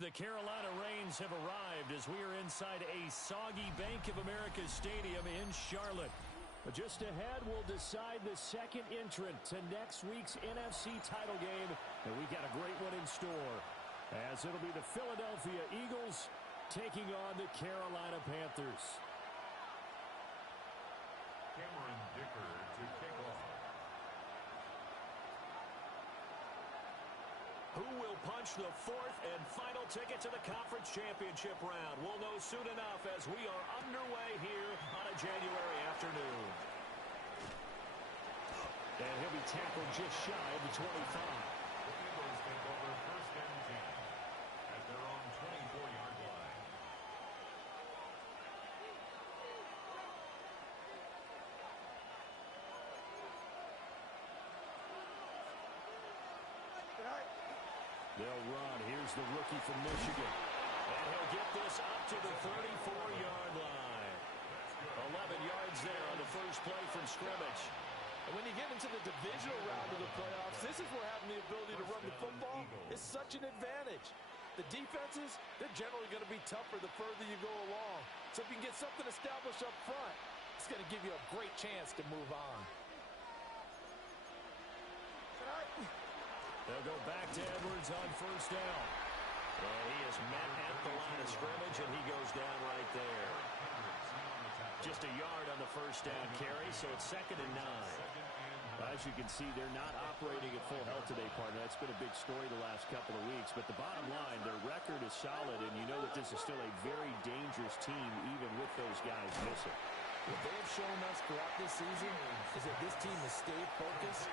The Carolina Rains have arrived as we are inside a soggy Bank of America Stadium in Charlotte. But just ahead, we'll decide the second entrant to next week's NFC title game. And we got a great one in store, as it'll be the Philadelphia Eagles taking on the Carolina Panthers. Cameron Dicker to kick off. Who will punch the fourth and final ticket to the conference championship round? We'll know soon enough as we are underway here on a January afternoon. And he'll be tackled just shy of the 25. The Eagles take over first and 10 at their own 24-yard line. They'll run. Here's the rookie from Michigan. And he'll get this up to the 34-yard line. 11 yards there on the first play from scrimmage. And when you get into the divisional round of the playoffs, this is where having the ability to run the football is such an advantage. The defenses, they're generally going to be tougher the further you go along. So if you can get something established up front, it's going to give you a great chance to move on. They'll go back to Edwards on first down. And he is met at the line of scrimmage, and he goes down right there. Just a yard on the first down carry, so it's 2nd and 9. As you can see, they're not operating at full health today, partner. That's been a big story the last couple of weeks. But the bottom line, their record is solid, and you know that this is still a very dangerous team, even with those guys missing. What they have shown us throughout this season is that this team has stayed focused,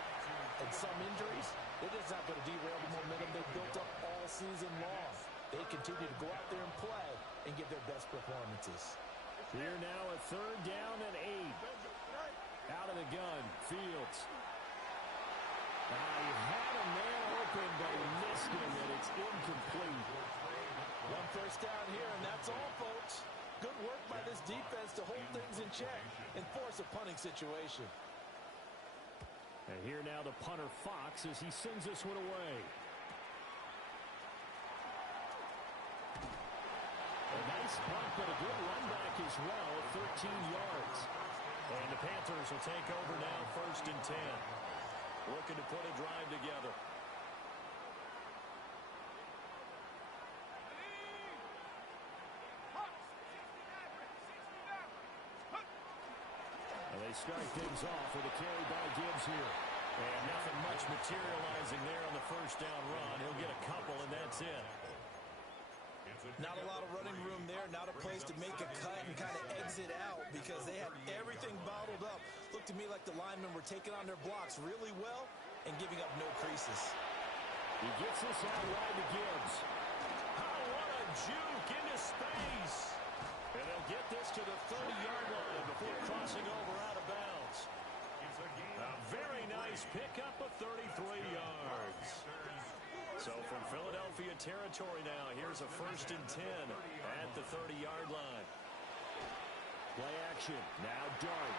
and some injuries, they're just not going to derail the momentum they've built up all season long. They continue to go out there and play and give their best performances. Here now a 3rd down and 8. Out of the gun, Fields. He had a man open, but he missed him, and it's incomplete. One first down here, and that's all, folks. Good work by this defense to hold things in check and force a punting situation. And here now the punter, Fox, as he sends this one away. A nice punt, but a good run back as well at 13 yards. And the Panthers will take over now 1st and 10. Looking to put a drive together. And they start things off with a carry by Gibbs here. And nothing much materializing there on the first down run. He'll get a couple, and that's it. Not a lot of running room there. Not a place to make a cut and kind of exit out because they had everything bottled up. Looked to me like the linemen were taking on their blocks really well and giving up no creases. He gets this out wide to Gibbs. Oh, what a juke into space. And they'll get this to the 30-yard line before crossing over out of bounds. A very nice pickup of 33 yards. So from Philadelphia territory now, here's a 1st and 10 at the 30-yard line. Play action. Now Dart.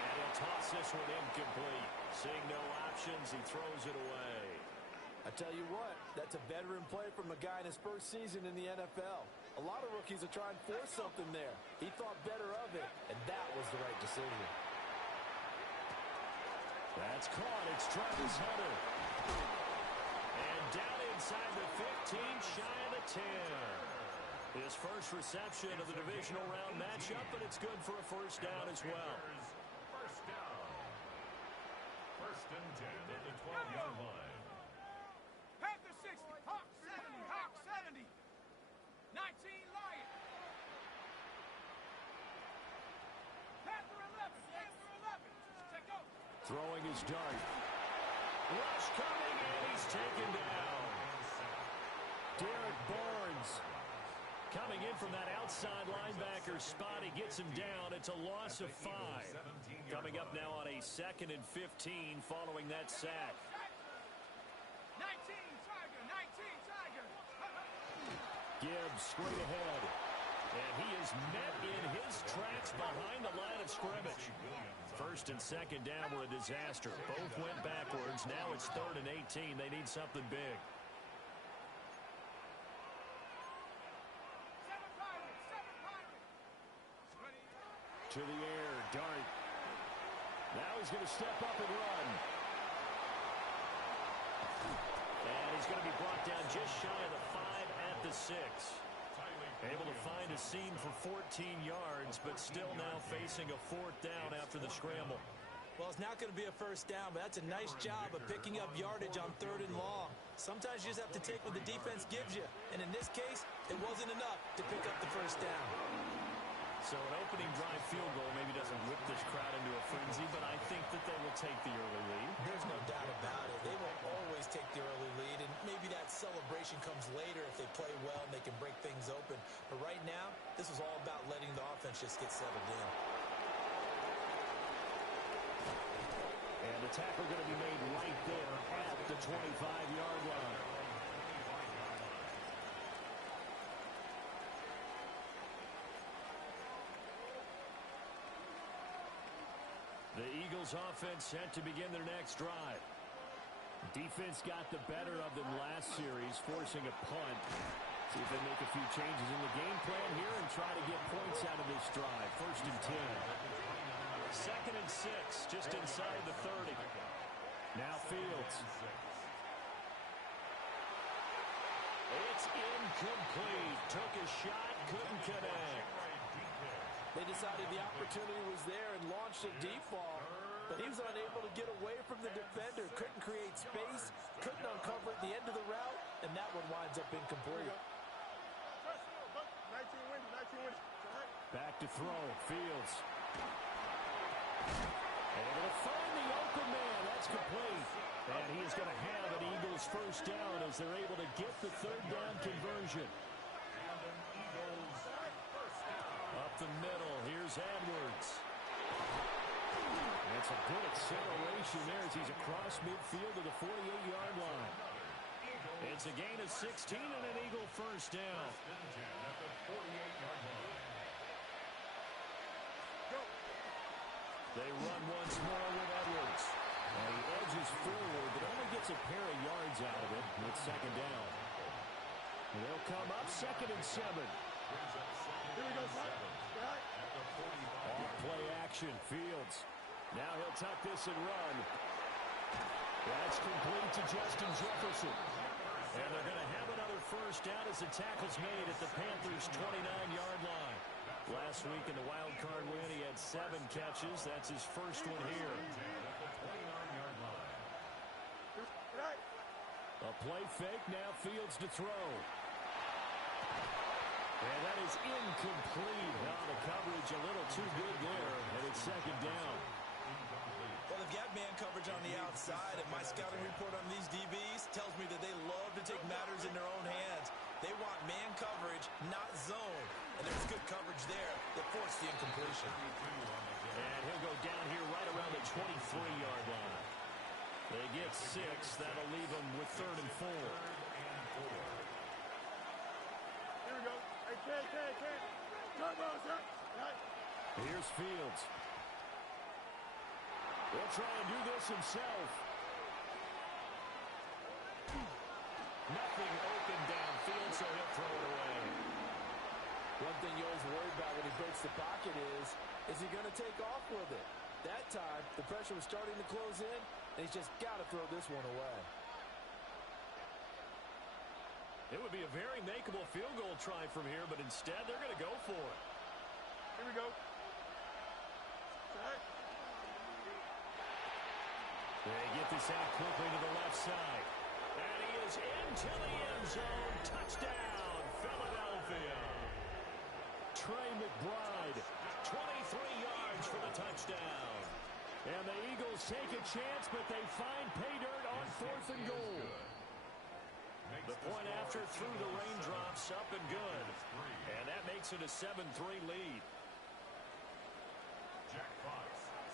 And he'll toss this one incomplete. Seeing no options, he throws it away. I tell you what, that's a veteran play from a guy in his first season in the NFL. A lot of rookies are trying to force something there. He thought better of it, and that was the right decision. That's caught. It's Travis Hunter. And down inside the 15, shy of the 10. His first reception of the divisional round matchup, but it's good for a first down as well. First down. 1st and 10 at the 12-yard line. Panther 60, Hawk 70, Hawk 70. 19 Lion. Panther 11, Panther 11. Take over. Throwing his dart. Rush coming, and he's taken down. Derek Barnes coming in from that outside linebacker spot. He gets him down. It's a loss of 5. Coming up now on a 2nd and 15 following that sack. 19 Tiger, 19 Tiger. Gibbs straight ahead. And he is met in his tracks behind the line of scrimmage. 1st and 2nd down were a disaster. Both went backwards. Now it's 3rd and 18. They need something big. to the air. Dart. Now he's going to step up and run. And he's going to be brought down just shy of the 5 at the 6. Able to find a seam for 14 yards, but still now facing a 4th down after the scramble. Well, it's not going to be a first down, but that's a nice job of picking up yardage on 3rd and long. Sometimes you just have to take what the defense gives you. And in this case, it wasn't enough to pick up the first down. So an opening drive field goal maybe doesn't whip this crowd into a frenzy, but I think that they will take the early lead. There's no doubt about it. They will always take the early lead, and maybe that celebration comes later if they play well and they can break things open. But right now, this is all about letting the offense just get settled in. And the tackle going to be made right there at the 25-yard line. The Eagles offense set to begin their next drive. Defense got the better of them last series, forcing a punt. See if they make a few changes in the game plan here and try to get points out of this drive. 1st and 10. 2nd and 6, just inside the 30. Now Fields. It's incomplete. Took a shot, couldn't connect. They decided the opportunity was there and launched a deep ball, but he was unable to get away from the defender. Couldn't create space, couldn't uncover at the end of the route, and that one winds up incomplete. 19 wins, 19 wins. Back to throw, Fields. Able to find the open man. That's complete. And he is going to have an Eagles first down as they're able to get the 3rd down conversion. Up the middle, here's Edwards. It's a good acceleration there as he's across midfield to the 48-yard line. It's a gain of 16 and an Eagle first down. They run once more with Edwards. And he edges forward, but only gets a pair of yards out of it with 2nd down. They'll come up 2nd and 7. Here we go, Off play action, Fields. Now he'll tuck this and run. That's complete to Justin Jefferson. And they're going to have another first down as the tackle's made at the Panthers' 29-yard line. Last week in the wild card win, he had 7 catches. That's his first one here. A play fake, now Fields to throw. And that is incomplete. Now the coverage a little too good there, and it's 2nd down. Well, they've got man coverage on the outside, and my scouting report on these DBs tells me that they love to take matters in their own hands. They want man coverage, not zone. And there's good coverage there that forced the incompletion. And he'll go down here right around the 23-yard line. They get 6. That'll leave them with 3rd and 4. Here we go. Hey, K. Turbo, sir. Here's Fields. He'll try and do this himself. Nothing open downfield, so he'll throw it away. One thing you always worry about when he breaks the pocket is he going to take off with it? That time, the pressure was starting to close in, and he's just got to throw this one away. It would be a very makeable field goal try from here, but instead they're going to go for it. Here we go. They get this out quickly to the left side. And he is into the end zone. Touchdown, Philadelphia. Trey McBride, 23 yards for the touchdown. And the Eagles take a chance, but they find pay dirt on 4th and goal. The point after through the raindrops, up and good. And that makes it a 7-3 lead. Jack Fox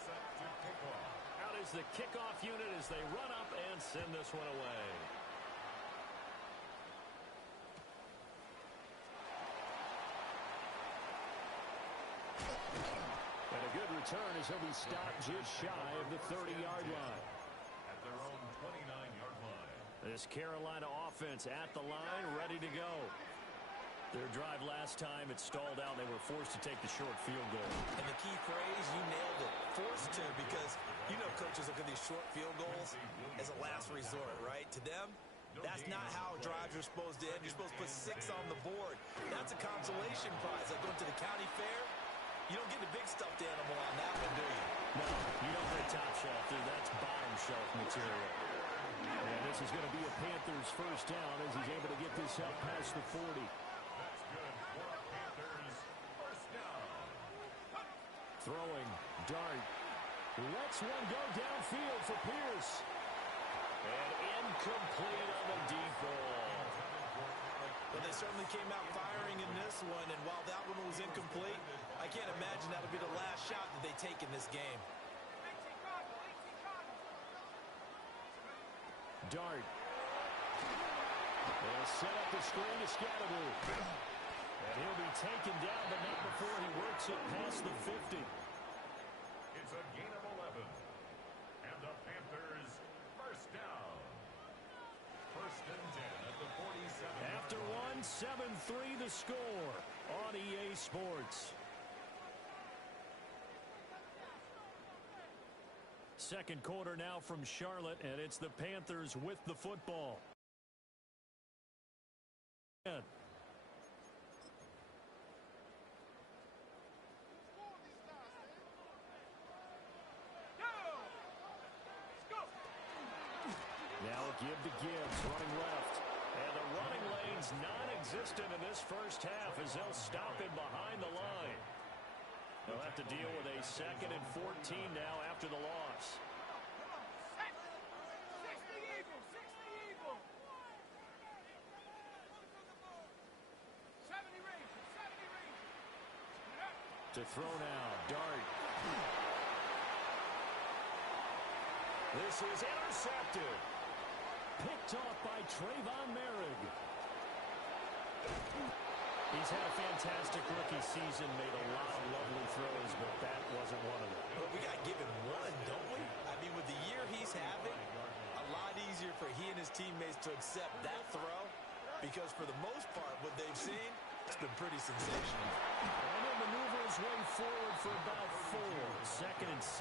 set to kick off. Out is the kickoff unit as they run up and send this one away. And a good return as he'll be stopped just shy of the 30-yard line. At their own 29-yard line. This Carolina offense at the line, ready to go. Their drive last time, it stalled out. They were forced to take the short field goal. And the key phrase, you nailed it, forced to, because you know coaches look at these short field goals as a last resort, right? To them, that's not how drives are supposed to end. You're supposed to put 6 on the board. That's a consolation prize. Like going to the county fair, you don't get the big stuffed animal on that one, do you? No, you don't get top shelf. That's bottom shelf material. And this is going to be a Panthers first down as he's able to get this out past the 40. Throwing, dart, lets one go downfield for Pierce. And incomplete on the deep ball. Well, they certainly came out firing in this one, and while that one was incomplete, I can't imagine that'll be the last shot that they take in this game. Dart. They'll set up the screen to Scatteroo. And he'll be taken down, but not before he works it past the 50. It's a gain of 11. And the Panthers first down. First and 10 at the 47. After one, 7-3 the score on EA Sports. Second quarter now from Charlotte, and it's the Panthers with the football. Now a give to Gibbs, running left. And the running lane's non-existent in this first half as they'll stop him behind the line. They'll have to deal with a 2nd and 14 now after the loss. To throw now, Dart. This is intercepted. Picked off by Trayvon Merrick. He's had a fantastic rookie season, made a lot of lovely throws, but that wasn't one of them. But we got given one, don't we? I mean, with the year he's having, a lot easier for he and his teammates to accept that throw, because for the most part, what they've seen, it's been pretty sensational. And he'll maneuver his way forward for about 4. 2nd and 6.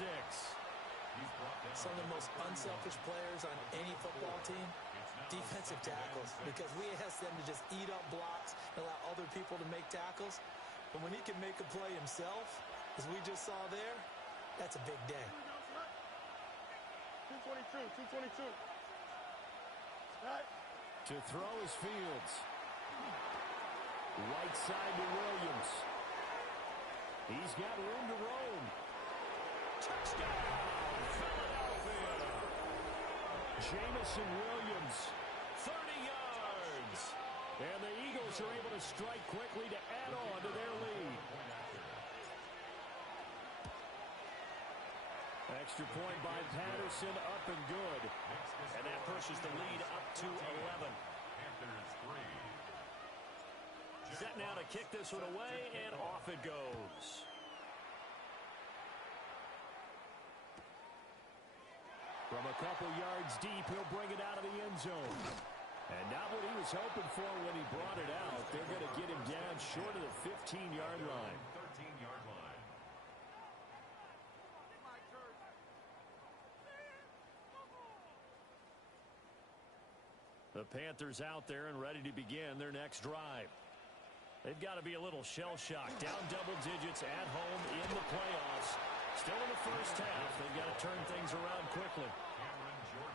Some of the most unselfish players on any football team, defensive tackles, because we ask them to just eat up blocks and allow other people to make tackles. But when he can make a play himself, as we just saw there, that's a big day. 222. To throw is Fields. Right side to Williams. He's got room to roam. Touchdown, Philadelphia. Jamison Williams, 30 yards. And the Eagles are able to strike quickly to add on to their lead. Extra point by Patterson, up and good. And that pushes the lead up to 11. Set now to kick this one away, and off it goes. From a couple yards deep, he'll bring it out of the end zone. And not what he was hoping for when he brought it out. They're going to get him down short of the 15-yard line. 13-yard line. The Panthers out there and ready to begin their next drive. They've got to be a little shell-shocked. Down double digits at home in the playoffs. Still in the first half. They've got to turn things around quickly.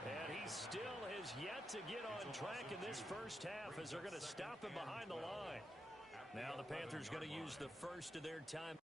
And he still has yet to get on track in this first half as they're going to stop him behind the line. Now the Panthers going to use the first of their time.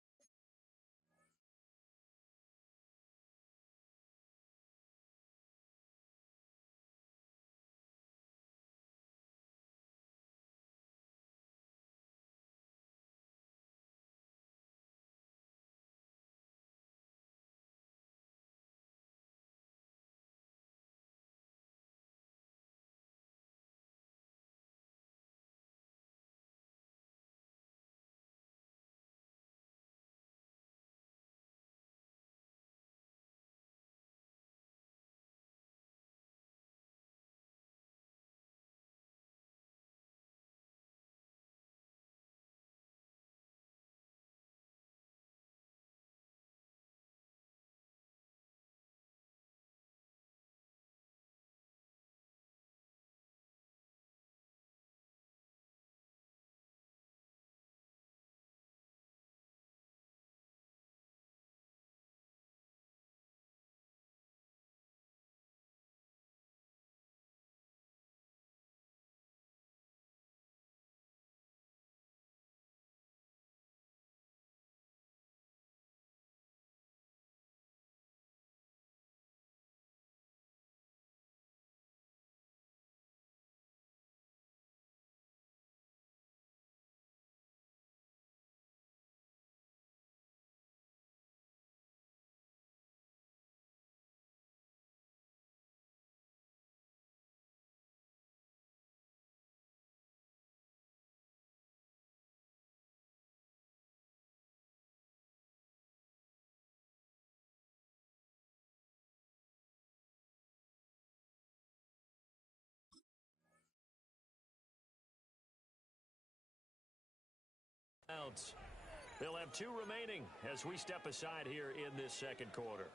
They'll have 2 remaining as we step aside here in this second quarter.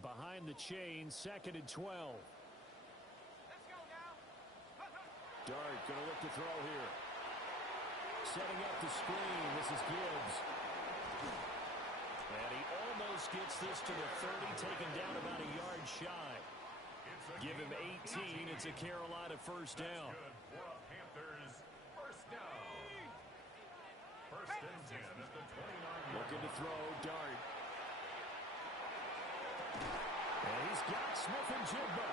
Behind the chain, 2nd and 12. Let's go now. Dart going to look to throw here. Setting up the screen. This is Gibbs. And he almost gets this to the 30, taken down about a yard shy. Give him 18. It's a Carolina first down. For a Panthers first down. First and 10 at the 29. Looking to throw, Dart. And he's got Smith and Jigba.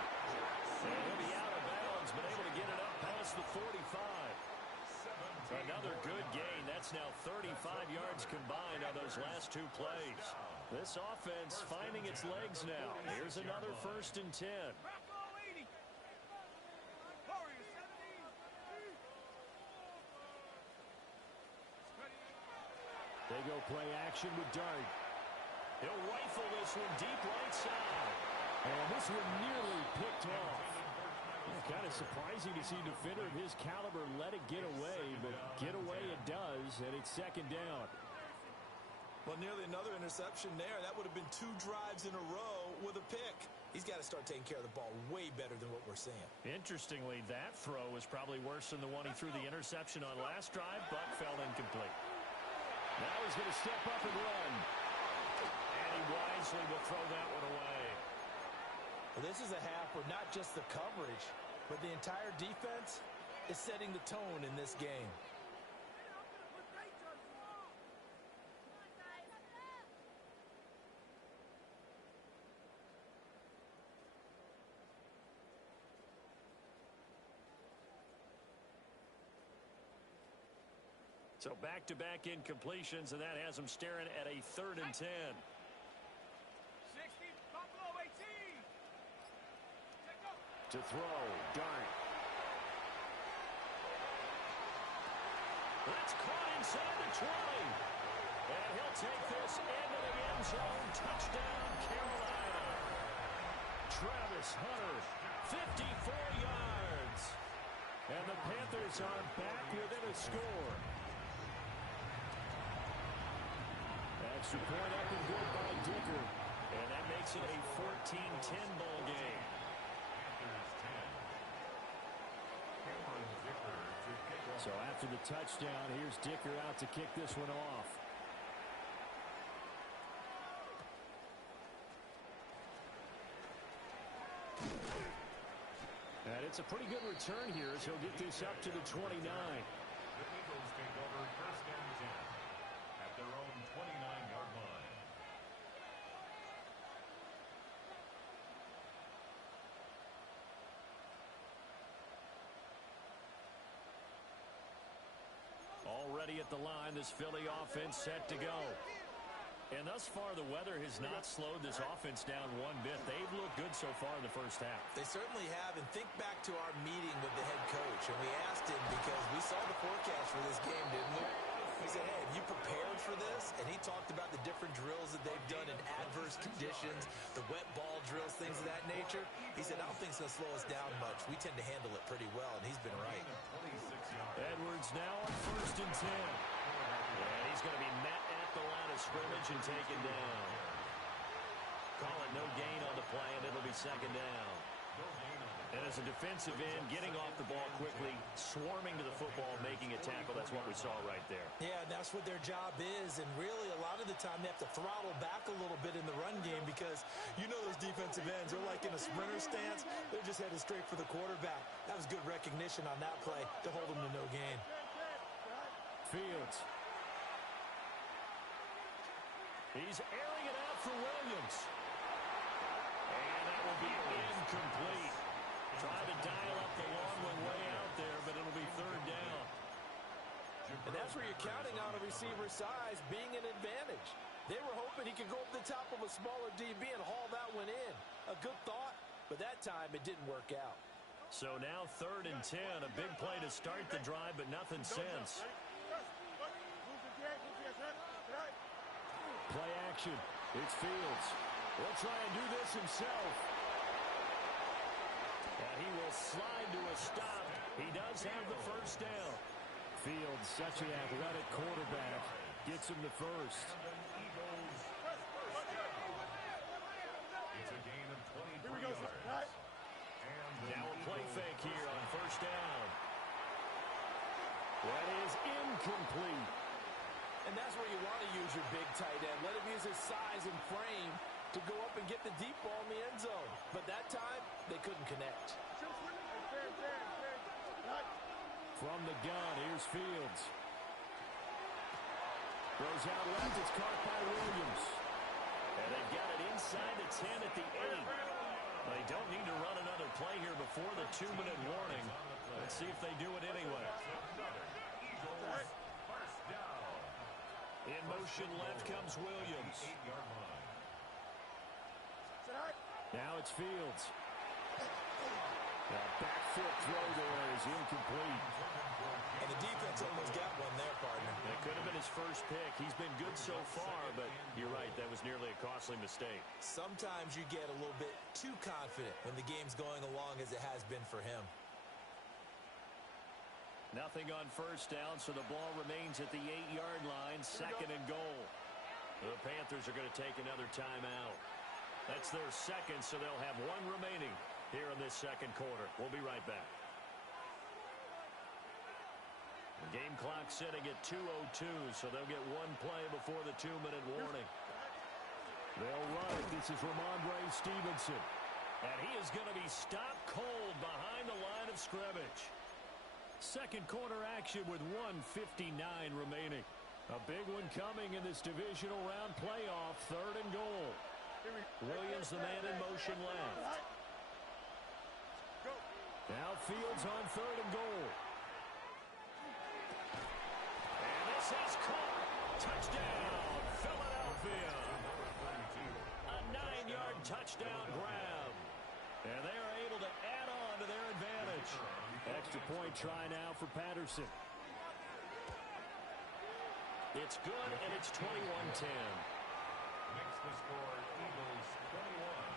And he'll be out of bounds, but able to get it up past the 45. Another good gain. That's now 35 yards combined on those last 2 plays. This offense finding its legs now. Here's another first and 10. Bravo 80. Warriors 17. They go play action with Dart. He'll rifle this one deep right side. And this one nearly picked off. Kind of surprising to see a defender of his caliber let it get away, but get away it does, and it's 2nd down. Well, nearly another interception there. That would have been 2 drives in a row with a pick. He's got to start taking care of the ball way better than what we're seeing. Interestingly, that throw was probably worse than the one he threw the interception on last drive, but fell incomplete. Now he's going to step up and run. And he wisely will throw that one away. Well, this is a half where not just the coverage, but the entire defense is setting the tone in this game. So back-to-back incompletions, and that has them staring at a 3rd and 10. 60. Buffalo 18. Take off. To throw, Dart. That's caught inside the 20. And he'll take this into the end zone. Touchdown, Carolina. Travis Hunter, 54 yards. And the Panthers are back within a score. Extra point up and good by Dicker. And that makes it a 14-10 ball game. So after the touchdown, here's Dicker out to kick this one off. And it's a pretty good return here as he'll get this up to the 29. The Eagles take over first and 10 at their own 29-yard line. Already at the line, this Philly offense set to go. And thus far, the weather has not slowed this offense down one bit. They've looked good so far in the first half. They certainly have, and think back to our meeting with the head coach, and we asked him because we saw the forecast for this game, didn't we? He said, hey, have you prepared for this? And he talked about the different drills that they've done in adverse conditions, the wet ball drills, things of that nature. He said, I don't think it's going to slow us down much. We tend to handle it pretty well, and he's been right. Edwards now on first and 10. And he's going to be met at the line of scrimmage and taken down. Call it no gain on the play, and it'll be 2nd down. And as a defensive end, getting off the ball quickly, swarming to the football, making a tackle, that's what we saw right there. Yeah, and that's what their job is, and really a lot of the time they have to throttle back a little bit in the run game because you know those defensive ends, they're like in a sprinter stance, they're just headed straight for the quarterback. That was good recognition on that play to hold them to no gain. Fields. He's airing it out for Williams. And that will be incomplete. Trying to dial up the long one way out there, but it'll be 3rd down. And that's where you're counting on a receiver's size being an advantage. They were hoping he could go over the top of a smaller DB and haul that one in. A good thought, but that time it didn't work out. So now 3rd and 10, a big play to start the drive, but nothing since. Play action. It's Fields. He'll try and do this himself. And he will slide to a stop. He does have the first down. Fields, such an athletic quarterback, gets him the first. It's a gain of 23 yards. Now a play fake here on first down. That is incomplete. And that's where you want to use your big tight end. Let him use his size and frame to go up and get the deep ball in the end zone. But that time, they couldn't connect. From the gun, here's Fields. Throws out left, it's caught by Williams. And they've got it inside the 10 at the 8. They don't need to run another play here before the 2-minute warning. Let's see if they do it anyway. In motion left comes Williams. Now it's Fields. Back foot throw there is incomplete. And the defense almost got one there, partner. That could have been his first pick. He's been good so far, but you're right, that was nearly a costly mistake. Sometimes you get a little bit too confident when the game's going along as it has been for him. Nothing on first down, so the ball remains at the 8-yard line, second and goal. The Panthers are going to take another timeout. That's their second, so they'll have one remaining here in this second quarter. We'll be right back. The game clock setting at 2:02, so they'll get one play before the 2-minute warning. They'll run it. This is Ramondre Stevenson. And he is going to be stopped cold behind the line of scrimmage. Second quarter action with 1:59 remaining. A big one coming in this divisional round playoff, third and goal. Williams, the man in motion left. Now Fields on third and goal. And this is caught. Touchdown, Philadelphia. A 9-yard touchdown grab. And they are able to add on to their advantage. Extra point try now for Patterson. It's good, and it's 21-10. Makes the score Eagles 21,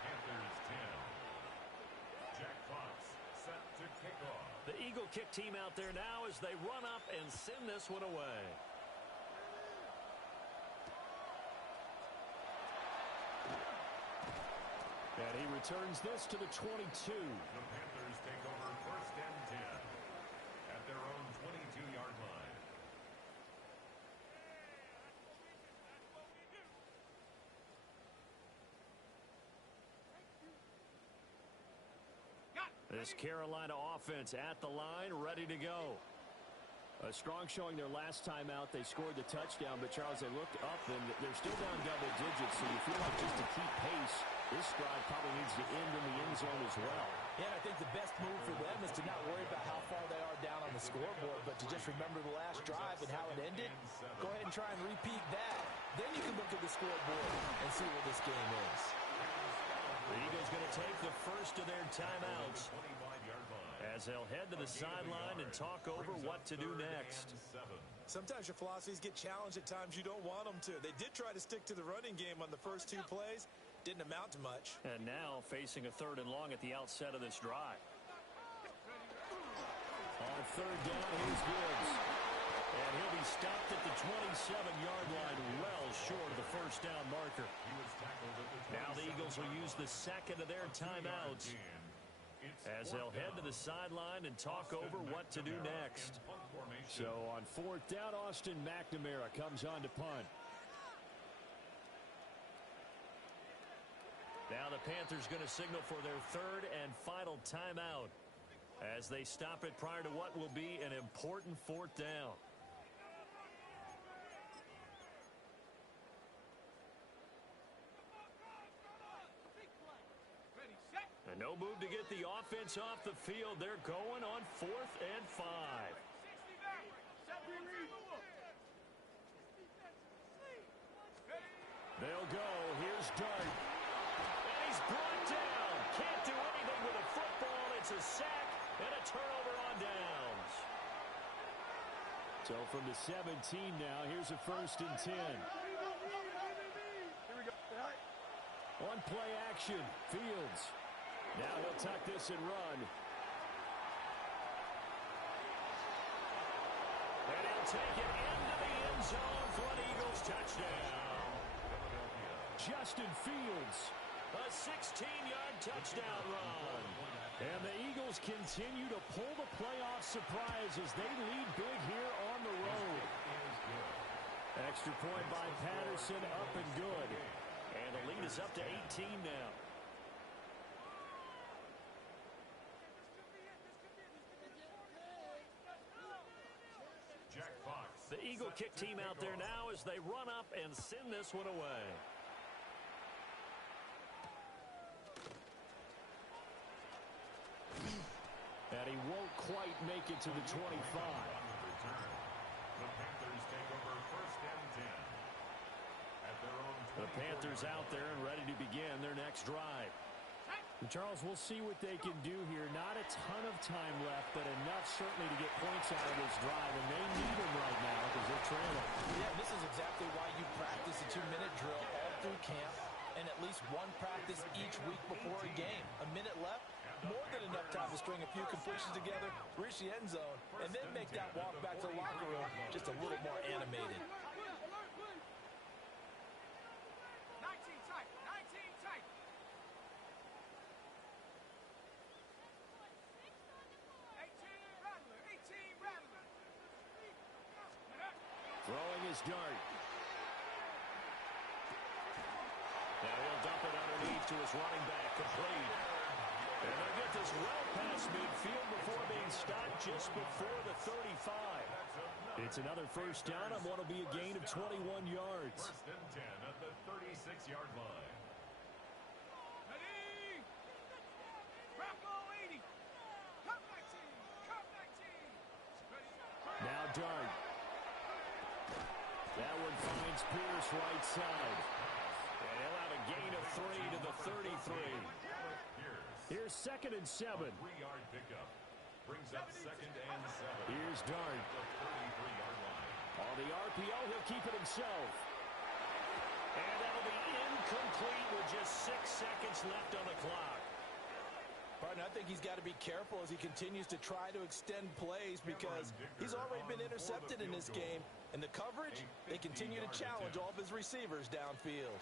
Panthers 10. Jack Fox set to kick off. The Eagle kick team out there now as they run up and send this one away. And he returns this to the 22. The Panthers take over first and 10 at their own 22-yard line. This Carolina offense at the line, ready to go. A strong showing their last time out. They scored the touchdown, but Charles, they looked up and they're still down double digits, so you feel like just to keep pace, this drive probably needs to end in the end zone as well. Yeah, I think the best move for them is to not worry about how far they are down on the scoreboard, but to just remember the last drive and how it ended. Go ahead and try and repeat that. Then you can look at the scoreboard and see where this game is. The Eagles going to take the first of their timeouts as they'll head to the sideline and talk over what to do next. Sometimes your philosophies get challenged at times you don't want them to. They did try to stick to the running game on the first two plays. Didn't amount to much. And now facing a third and long at the outset of this drive. On third down, here's Gibbs. And he'll be stopped at the 27-yard line, well short of the first down marker. Now the Eagles will use the second of their timeouts as they'll head to the sideline and talk over what to do next. So on fourth down, Austin McNamara comes on to punt. Now the Panthers going to signal for their third and final timeout as they stop it prior to what will be an important fourth down. And no move to get the offense off the field. They're going on 4th and 5. They'll go. Here's Dart. And he's brought down. Can't do anything with a football. It's a sack and a turnover on downs. So from the 17 now, here's a 1st and 10. play action. Fields. Now he'll tuck this and run. And he'll take it into the end zone for an Eagles touchdown. Justin Fields, a 16-yard touchdown run. And the Eagles continue to pull the playoff surprise as they lead big here on the road. Extra point by Patterson, up and good. And the lead is up to 18 now. The Eagle kick team out there now as they run up and send this one away. And he won't quite make it to the 25. The Panthers take over first and 10 at their own 24. The Panthers out there and ready to begin their next drive. And Charles, we'll see what they can do here. Not a ton of time left, but enough certainly to get points out of this drive, and they need them right now because they're trailing. Yeah, this is exactly why you practice a 2-minute drill all through camp and at least one practice each week before a game. A minute left, more than enough time to string a few completions together, reach the end zone, and then make that walk back to the locker room just a little more animated. 19 tight, 19 tight. Throwing his dart. Now he'll dump it underneath to his running back, complete. And they'll get this well past midfield before being stopped just before the 35. It's another first down on what will be a gain of 21 yards. First and 10 at the 36-yard line. Ready? Bravo 80. Come 19. Come 19. Now Dart. That one finds Pierce right side. And he'll have a gain of 3 to the 33. Here's second and 7. 3-yard pickup. Brings up second and 7. Here's Dart. The 33-yard line. On the RPO, he'll keep it himself. And that'll be incomplete with just 6 seconds left on the clock. Partner, I think he's got to be careful as he continues to try to extend plays because he's already been intercepted in this game. And the coverage, they continue to challenge all of his receivers downfield.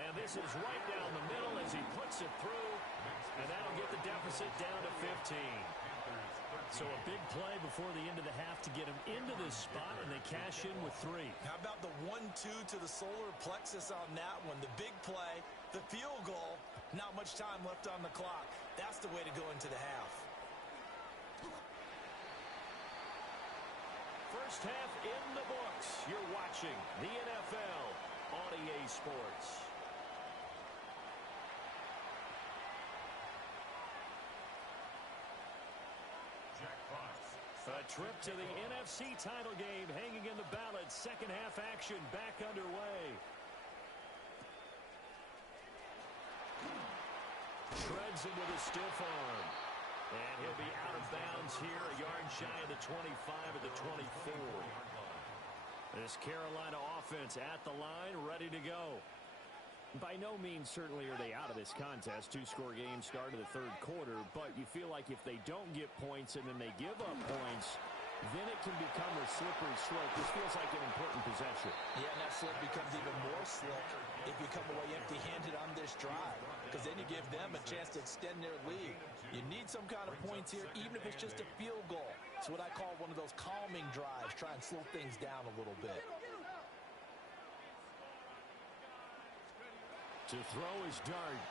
And this is right down the middle as he puts it through. And that'll get the deficit down to 15. So a big play before the end of the half to get him into this spot, and they cash in with 3. How about the 1-2 to the solar plexus on that one? The big play, the field goal, not much time left on the clock. That's the way to go into the half. First half in the books. You're watching the NFL on EA Sports. A trip to the NFC title game hanging in the balance. Second half action back underway. Shreds him with a stiff arm. And he'll be out of bounds here, a yard shy of the 25 at the 24. This Carolina offense at the line, ready to go. By no means certainly are they out of this contest. 2-score game start of the third quarter, but you feel like if they don't get points and then they give up points, then it can become a slippery slope. This feels like an important possession. Yeah, and that slope becomes even more slick if you come away empty-handed on this drive, because then you give them a chance to extend their lead. You need some kind of points here, even if it's just a field goal. It's what I call one of those calming drives, try and slow things down a little bit. To throw his dart.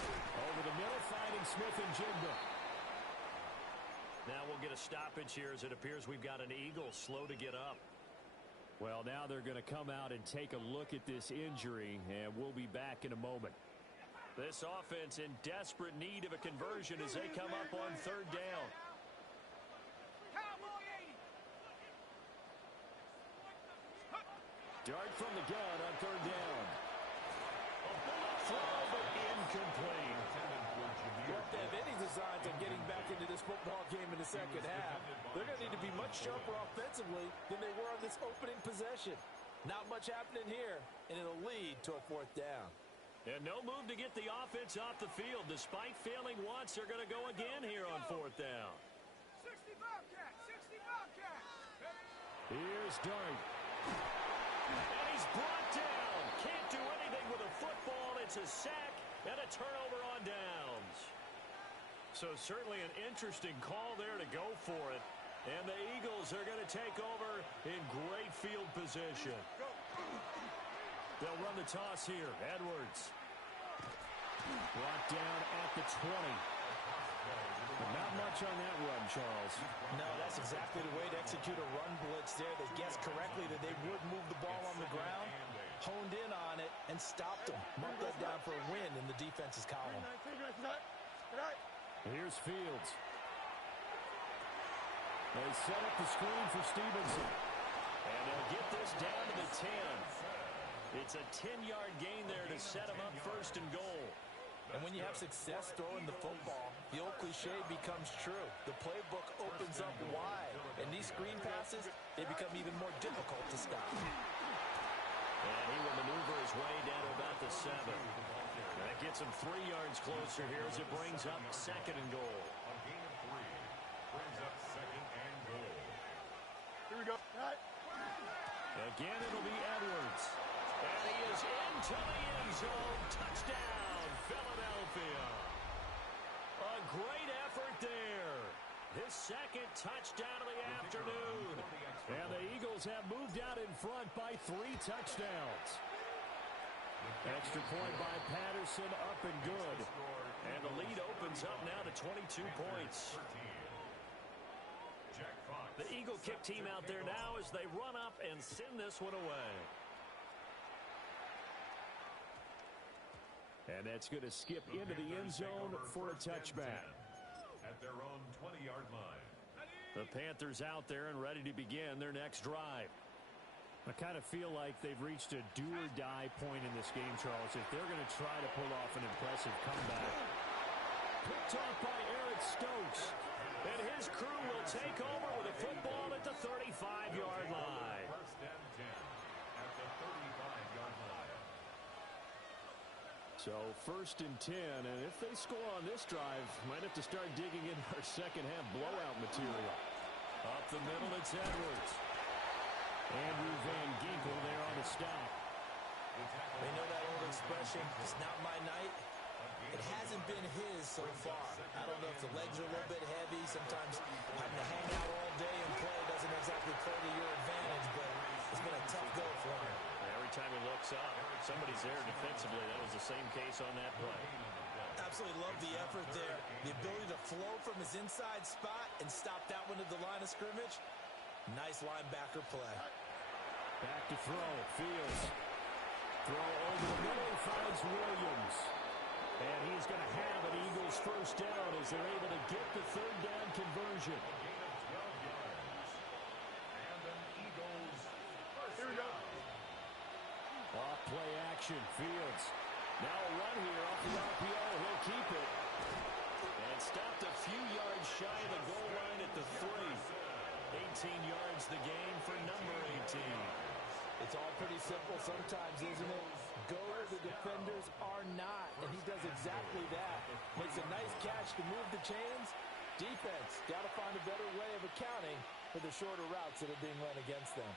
Over the middle, finding Smith and Jigba. Now we'll get a stoppage here as it appears we've got an Eagle slow to get up. Well, now they're going to come out and take a look at this injury, and we'll be back in a moment. This offense in desperate need of a conversion as they come up on third down. Dart from the gun on third down. Throw, but incomplete. Well, if they have any designs on getting back into this football game in the second half, they're going to need to be much sharper offensively than they were on this opening possession. Not much happening here, and it'll lead to a 4th down. And no move to get the offense off the field. Despite failing once, they're going to go again here on 4th down. 60 Bobcat! 60 Bobcat! Here's Dart. And he's brought down. Can't do anything with a football. It's a sack and a turnover on downs. So certainly an interesting call there to go for it. And the Eagles are going to take over in great field position. They'll run the toss here. Edwards. Brought down at the 20. But not much on that run, Charles. No, that's exactly the way to execute a run blitz there. They guessed correctly that they would move the ball on the ground, honed in on it, and stopped them. Marked that down for a win in the defense's column. Here's Fields. They set up the screen for Stevenson. And they'll get this down to the 10. It's a 10-yard gain there to set them up 1st and goal. And when you have success throwing the football, the old cliche becomes true. The playbook opens up wide. And these screen passes, they become even more difficult to stop. And he will maneuver his way down to about the 7. That gets him 3 yards closer here as it brings up 2nd and goal. A gain of 3 brings up 2nd and goal. Here we go. Again, it'll be Edwards. And he is into the end zone. Touchdown, Philadelphia. A great effort there. His 2nd touchdown of the afternoon. And the Eagles have moved out in front by 3 touchdowns. Extra point by Patterson, up and good. And the lead opens up now to 22 points. The Eagle kick team out there now as they run up and send this one away. And that's going to skip into the end zone for a touchback. At their own 20-yard line. The Panthers out there and ready to begin their next drive. I kind of feel like they've reached a do-or-die point in this game, Charles, if they're going to try to pull off an impressive comeback. Picked off by Eric Stokes. And his crew will take over with a football at the 35-yard line. 1st and 10 at the 35-yard line. So 1st and 10, and if they score on this drive, might have to start digging in our second-half blowout material. Up the middle, it's Edwards. Andrew Van Ginkel there on the stop. They know that old expression, it's not my night. It hasn't been his so far. I don't know if the legs are a little bit heavy. Sometimes having to hang out all day and play doesn't exactly play to your advantage, but it's been a tough go for him. Every time he looks up, somebody's there defensively. That was the same case on that play. Absolutely love the effort there. The ability to flow from his inside spot and stop that one at the line of scrimmage. Nice linebacker play. Back to throw. Fields. Throw over the middle. He finds Williams. And he's going to have an Eagles 1st down as they're able to get the 3rd down conversion. A gain of 12 yards. And an Eagles 1st Here we go. Off play action. Fields. Now a run here off the RPO. He'll keep it. And stopped a few yards shy of the goal line at the 3. 18 yards the gain for number 18. It's all pretty simple sometimes, isn't it? Go where the defenders are not, and he does exactly that. Makes a nice catch to move the chains. Defense, got to find a better way of accounting for the shorter routes that are being run against them.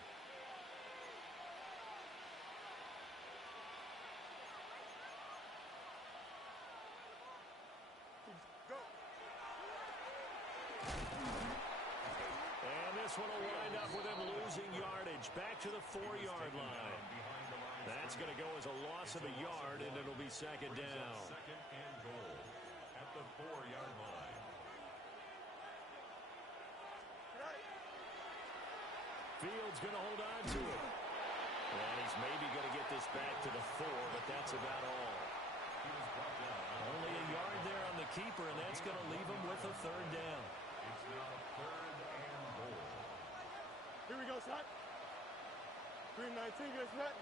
And this one will wind up with him losing yardage. Back to the 4-yard line. That's going to go as a loss of a yard, and it'll be 2nd down. 2nd and goal at the 4-yard line. Fields going to hold on to it. And he's maybe going to get this back to the 4, but that's about all. He was brought down. Only a yard there on the keeper, and that's going to leave him with a 3rd down. It's now 3rd and goal. Here we go, son. 3-19, good set.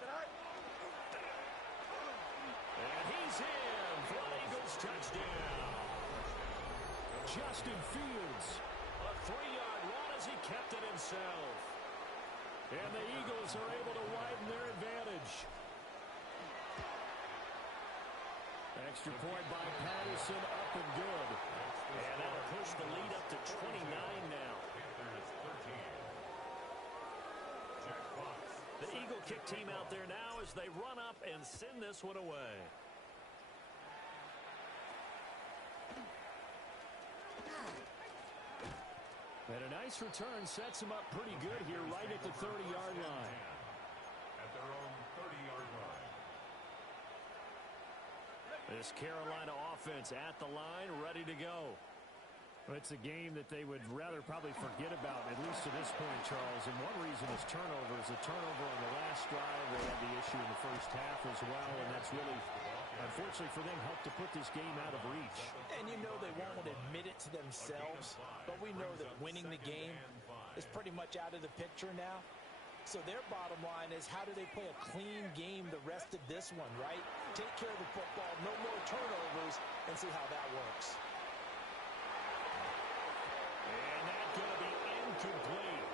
Set out. And he's in for an Eagles touchdown. Justin Fields, a 3-yard run as he kept it himself. And the Eagles are able to widen their advantage. Extra point by Patterson, up and good. And that'll push the lead up to 29 now. The Eagle kick team out there now as they run up and send this one away. And a nice return sets them up pretty good here right at the 30-yard line. At their own 30-yard line. This Carolina offense at the line, ready to go. Well, it's a game that they would rather probably forget about, at least to this point, Charles. And one reason is turnovers. A turnover on the last drive. They had the issue in the first half as well, and that's really, unfortunately for them, helped to put this game out of reach. And you know they won't admit it to themselves, but we know that winning the game is pretty much out of the picture now. So their bottom line is, how do they play a clean game the rest of this one, right? Take care of the football, no more turnovers, and see how that works. And that's going to be incomplete.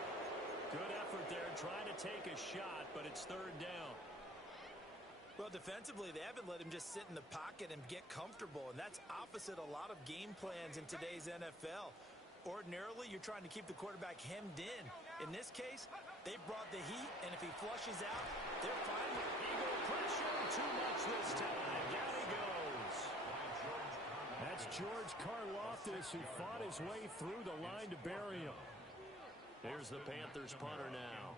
Good effort there trying to take a shot, but it's third down. Well, defensively, they haven't let him just sit in the pocket and get comfortable, and that's opposite a lot of game plans in today's NFL. Ordinarily, you're trying to keep the quarterback hemmed in. In this case, they brought the heat, and if he flushes out, they're fine with it. Eagle pressure, too much this time. Down he goes. That's George Karlaftis, who fought his way through the line to bury him. Here's the Panthers punter now,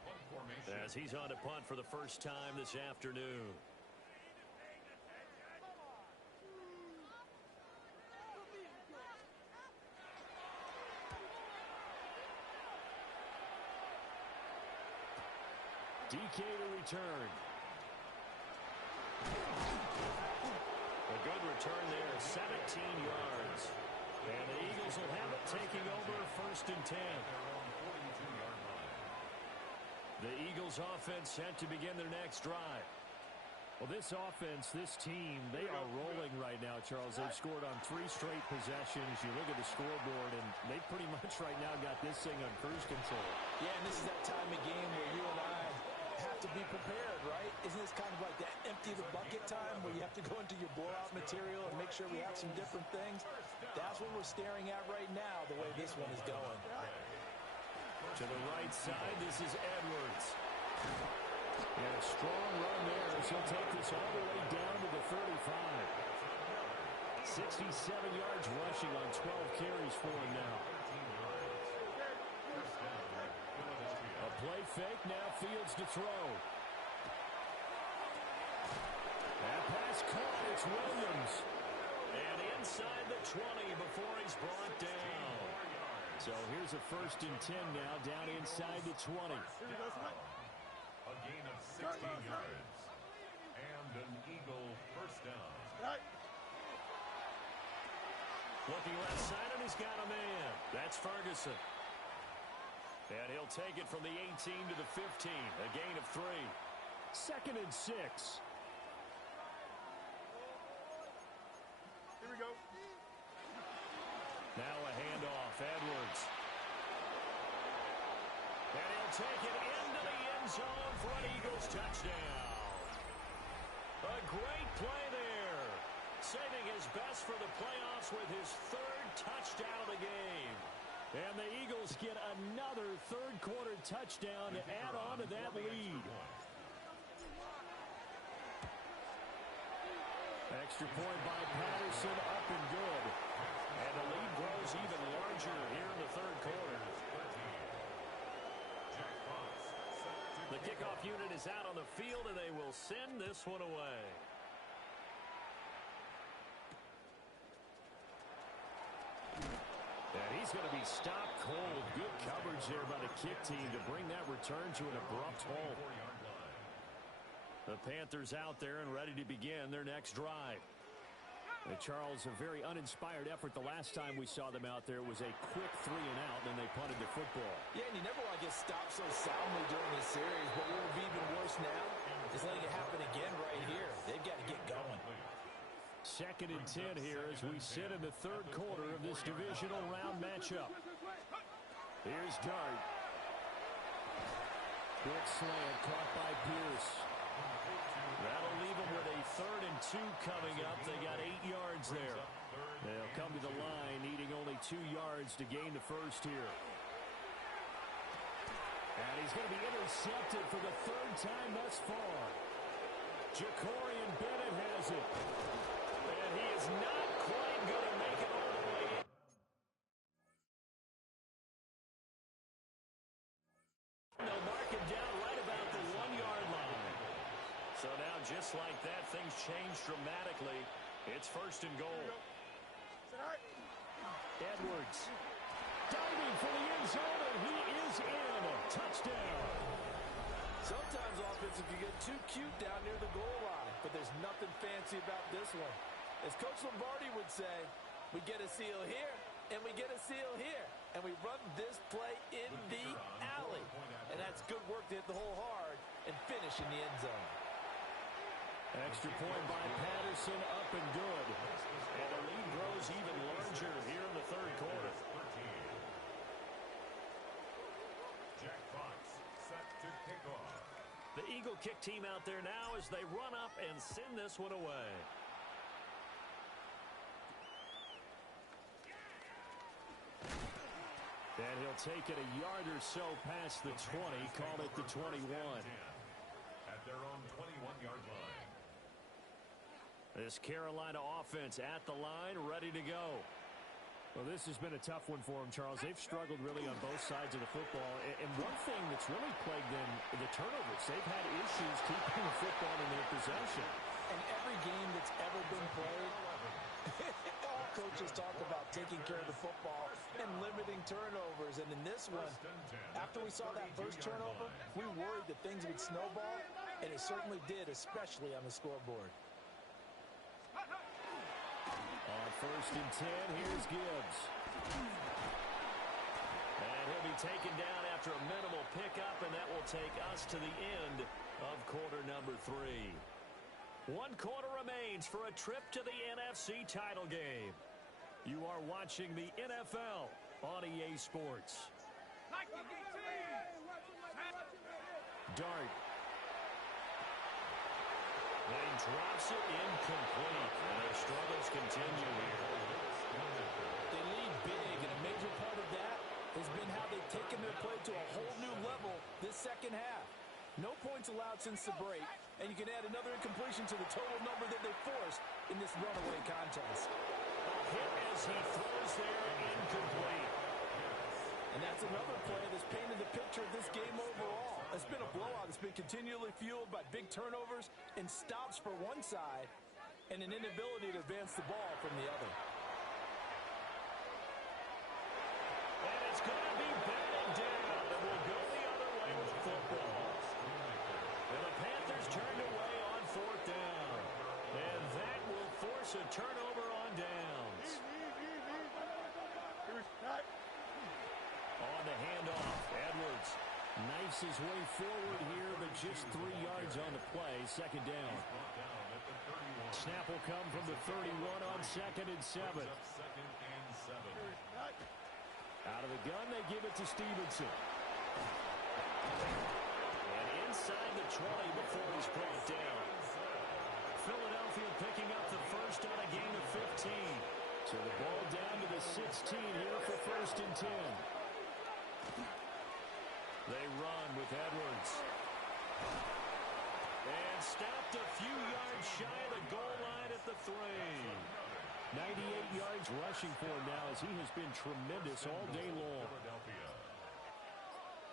as he's on to punt for the first time this afternoon. DK to return. A good return there, 17 yards. And the Eagles will have it, taking over first and 10. The Eagles offense set to begin their next drive. Well, this offense, this team, they are rolling right now, Charles. They've scored on 3 straight possessions. You look at the scoreboard, and they pretty much right now got this thing on cruise control. Yeah, and this is that time of game where you and I have to be prepared, right? Isn't this kind of like that empty the bucket time where you have to go into your blowout material and make sure we have some different things? That's what we're staring at right now, the way this one is going. To the right side, this is Edwards. And a strong run there as he'll take this all the way down to the 35. 67 yards rushing on 12 carries for him now. A play fake, now Fields to throw. That pass caught, it's Williams. And inside the 20 before he's brought down. So here's a first and 10 now, down inside the 20. A gain of 16 yards. And an Eagle first down. Looking left side, and he's got a man. That's Ferguson. And he'll take it from the 18 to the 15. A gain of 3. Second and 6. Here we go. Now a handoff, Edwards. And he'll take it into the end zone for an Eagles touchdown. A great play there. Saving his best for the playoffs with his 3rd touchdown of the game. And the Eagles get another third-quarter touchdown to add on to that lead. Extra point by Patterson, up and good. And the lead grows even larger here in the 3rd quarter. The kickoff unit is out on the field, and they will send this one away. And he's going to be stopped cold. Good coverage there by the kick team to bring that return to an abrupt halt. The Panthers out there and ready to begin their next drive. And Charles, a very uninspired effort the last time we saw them out there. It was a quick 3 and out, and then they punted the football. Yeah, and you never want to get stopped so soundly during this series, but what will be even worse now is letting it happen again right here. They've got to get going. Second and 10 here as we sit in the 3rd quarter of this divisional round matchup. Here's Dart. Quick slant caught by Pierce. That'll leave them with a 3rd and 2 coming up. They got 8 yards there. They'll come to the line, needing only 2 yards to gain the first here. And he's going to be intercepted for the 3rd time thus far. Jacorian Bennett has it. And he is not quite going to make it all the way in. They'll mark him down right about the 1-yard line. So now just like that, things change dramatically. It's 1st and goal. Edwards diving for the end zone, and he is in. Touchdown. Sometimes offensive can get too cute down near the goal line, but there's nothing fancy about this one. As Coach Lombardi would say, we get a seal here, and we get a seal here, and we run this play in the alley. And that's good work to hit the hole hard and finish in the end zone. Extra point by Patterson, up and good. And the lead grows even larger here in the 3rd quarter. Jack Fox set to kick off. The Eagle kick team out there now as they run up and send this one away. And he'll take it a yard or so past the 20, call it the 21. At their own 21-yard line. This Carolina offense at the line, ready to go. Well, this has been a tough one for them, Charles. They've struggled really on both sides of the football. And one thing that's really plagued them, the turnovers. They've had issues keeping the football in their possession. And every game that's ever been played, all coaches talk about taking care of the football and limiting turnovers. And in this one, after we saw that first turnover, we worried that things would snowball, and it certainly did, especially on the scoreboard. On 1st and 10, here's Gibbs. And he'll be taken down after a minimal pickup, and that will take us to the end of quarter number 3. 1 quarter remains for a trip to the NFC title game. You are watching the NFL on EA Sports. Dart. And he drops it incomplete. And their struggles continue here. They lead big, and a major part of that has been how they've taken their play to a whole new level this second half. No points allowed since the break, and you can add another incompletion to the total number that they forced in this runaway contest. A hit as he throws there, incomplete. And that's another play that's painted the picture of this game overall. It's been a blowout. It's been continually fueled by big turnovers and stops for one side and an inability to advance the ball from the other. And it's going to be batted down, and we'll go the other way with the football. And the Panthers turned away on 4th down. And that will force a turnover on downs. On the handoff, Edwards knifes his way forward here, but just 3 yards on the play. 2nd down. Snap will come from the 31 on 2nd and 7. Out of the gun, they give it to Stevenson. And inside the 20 before he's brought down. Philadelphia picking up the first on a gain of 15. So the ball down to the 16 here for 1st and 10. They run with Edwards. And stopped a few yards shy of the goal line at the 3. 98 yards rushing for him now as he has been tremendous all day long.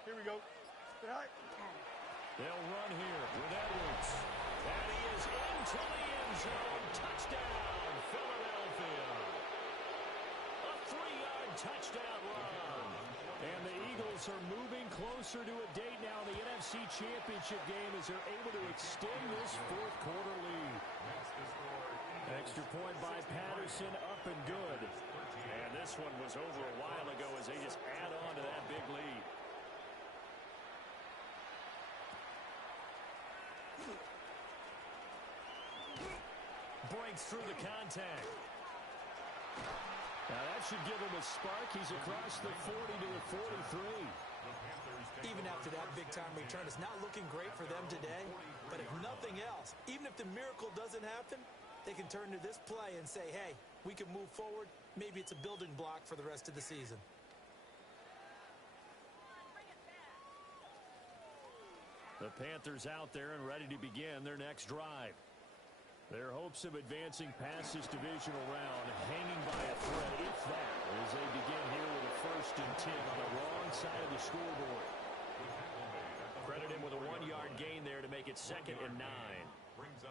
Here we go. They'll run here with Edwards. And he is into the end zone. Touchdown, Philadelphia. A 3-yard touchdown run. And the Eagles are moving closer to a date now in the NFC Championship game as they're able to extend this 4th quarter lead. Extra point by Patterson, up and good. And this one was over a while ago as they just add on to that big lead. Breaks through the contact. Now that should give him a spark. He's across the 40 to the 43. Even after after that big-time return. It's not looking great for them today, but if nothing else, even if the miracle doesn't happen, they can turn to this play and say, hey, we can move forward. Maybe it's a building block for the rest of the season. The Panthers out there and ready to begin their next drive. Their hopes of advancing past this divisional round hanging by a thread, if that, as they begin here with a 1st and 10 on the wrong side of the scoreboard. Credit him with a 1-yard gain there to make it 2nd and 9.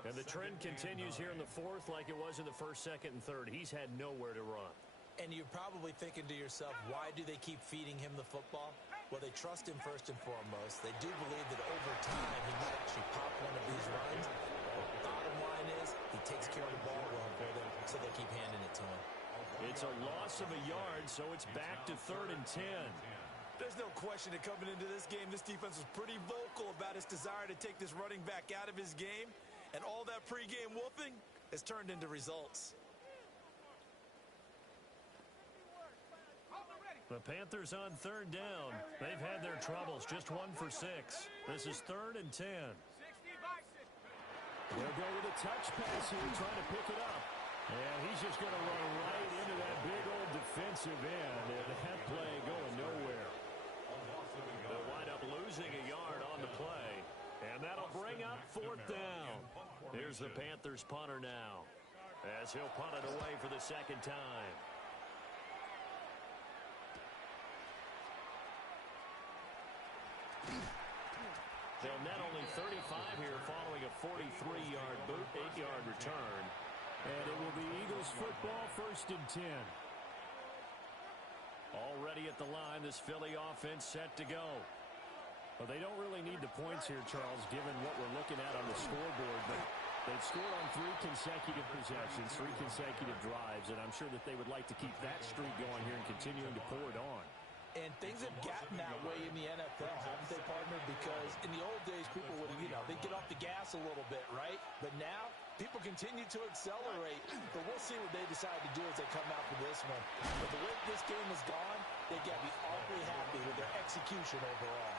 And the trend continues here in the 4th like it was in the 1st, 2nd, and 3rd. He's had nowhere to run. And you're probably thinking to yourself, why do they keep feeding him the football? Well, they trust him first and foremost. They do believe that over time he might actually pop one of these runs. But bottom line is he takes care of the ball well for them, so they keep handing it to him. It's a loss of a yard, so it's back to 3rd and 10. There's no question that coming into this game, this defense was pretty vocal about its desire to take this running back out of his game. And all that pregame whooping has turned into results. The Panthers on 3rd down. They've had their troubles, just 1 for 6. This is 3rd and 10. They'll go with a touch pass here, trying to pick it up. And he's just going to run right into that big old defensive end. And that play going nowhere. They'll wind up losing a yard on the play. And that'll bring up 4th down. Here's the Panthers punter now, as he'll punt it away for the 2nd time. They'll net only 35 here following a 43-yard boot, 8-yard return. And it will be Eagles football, 1st and 10. Already at the line, this Philly offense set to go. Well, they don't really need the points here, Charles, given what we're looking at on the scoreboard. But they've scored on 3 consecutive possessions, 3 consecutive drives, and I'm sure that they would like to keep that streak going here and continuing to pour it on. And things have gotten that way in the NFL, haven't they, partner? Because in the old days, people would, they'd get off the gas a little bit, right? But now, people continue to accelerate. But we'll see what they decide to do as they come out for this one. But the way this game has gone, they've got to be awfully happy with their execution overall.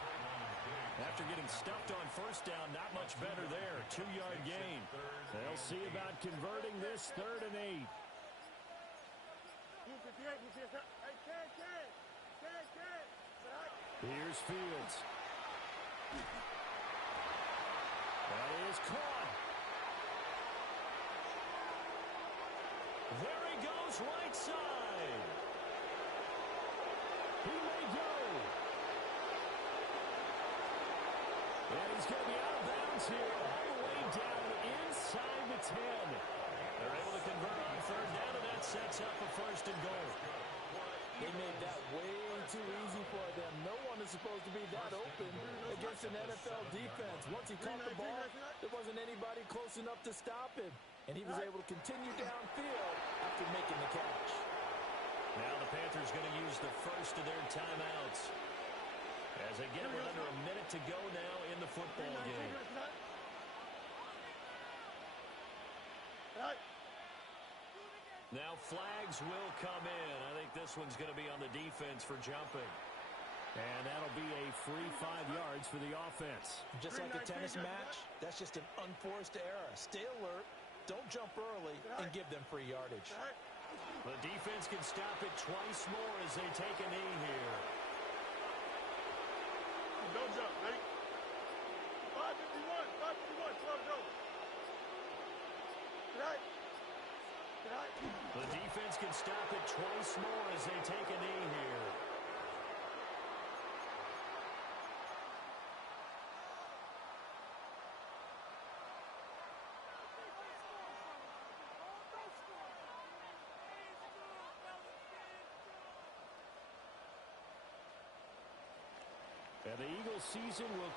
After getting stuffed on 1st down, not much better there. 2-yard gain. They'll see about converting this 3rd and 8. Here's Fields. That is caught. There he goes, right side. He may go. And he's going to be out of bounds here, all the way down inside the 10. They're able to convert on 3rd down, and that sets up a 1st and goal. They made that way too easy for them. No one is supposed to be that open against an NFL defense. Once he caught the ball, there wasn't anybody close enough to stop him. And he was able to continue downfield after making the catch. Now the Panthers going to use the first of their timeouts. As again, we're under a minute to go now in the football game. Now flags will come in. I think this one's going to be on the defense for jumping. And that'll be a free 5 yards for the offense. Just like a tennis match, that's just an unforced error. Stay alert, don't jump early, and give them free yardage. The defense can stop it twice more as they take a knee here. Don't jump, ready? 551, 551, slow, go. Right. The defense can stop it twice more as they take a knee here. And the Eagles season will